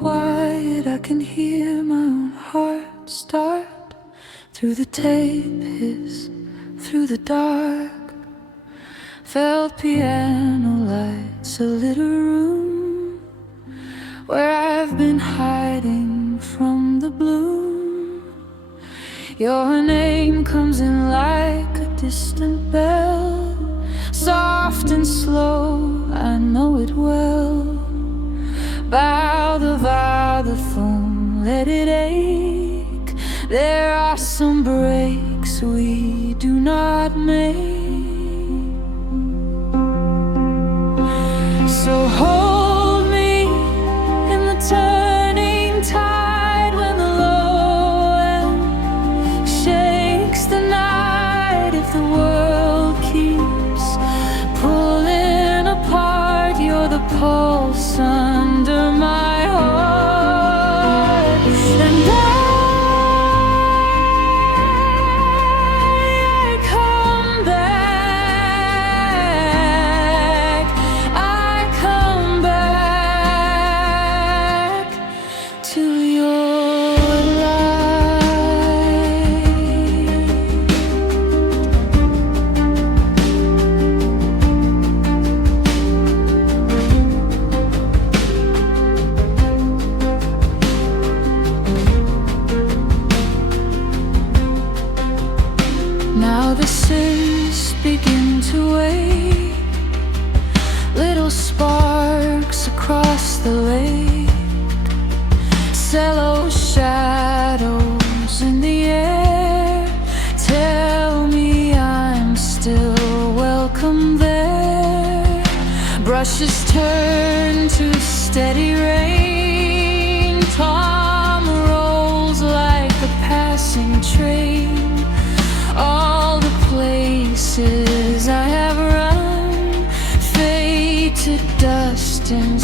quiet, I can hear my own heart start. Through the tape hiss, through the dark. Felt piano lights, a little room where I've been hiding from the bloom. Your name comes in like a distant bell, soft and slow, I know it well. Bow the vibraphone, let it ache. There are some breaks we do not make. So hold me in the turning tide when the low end shakes the night. If the world keeps pulling apart, you're the pulse under my heart. And I come back, I come back to your light. Now the synths begin to wake, little sparks across the lake. Cello shadows in the air tell me I'm still welcome there. Brushes turn to steady rain. Tom rolls like a passing train. All the places I have run fade to dust and